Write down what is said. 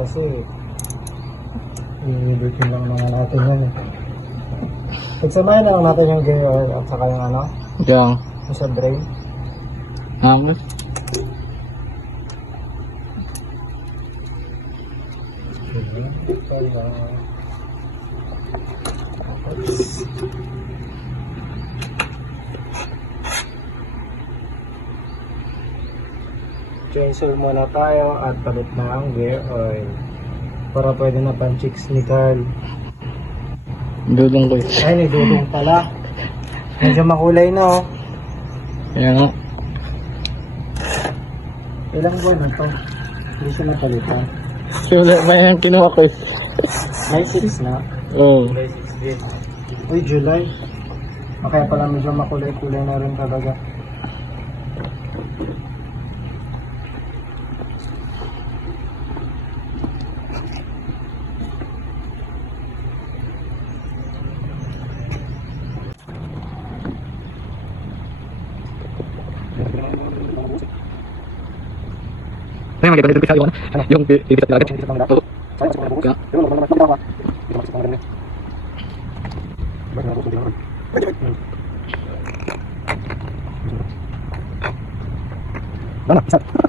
Kasi i-liberty lang naman natin yan eh. Pagsamahin na lang natin yung gear oil at saka yung ano, Diyan. yung sa drain. Okay. Chainsaw muna tayo at palit na ang gear oil para pwede na pang chicks ni Carl. Dudong ko. Ay, nidudong pala. Medyo makulay na oh. Ayan nga. Ilang buwan na to? Hindi siya napalitan. Wala ba yung kinuha ko eh. May 6 na. Oo. July 6 din. Uy, July. Kaya pala medyo makulay-kulay na rin talaga. Ay, maganda dito yung ano, yung bibitat na agad. Oo. Kaya, Mana? Bisa.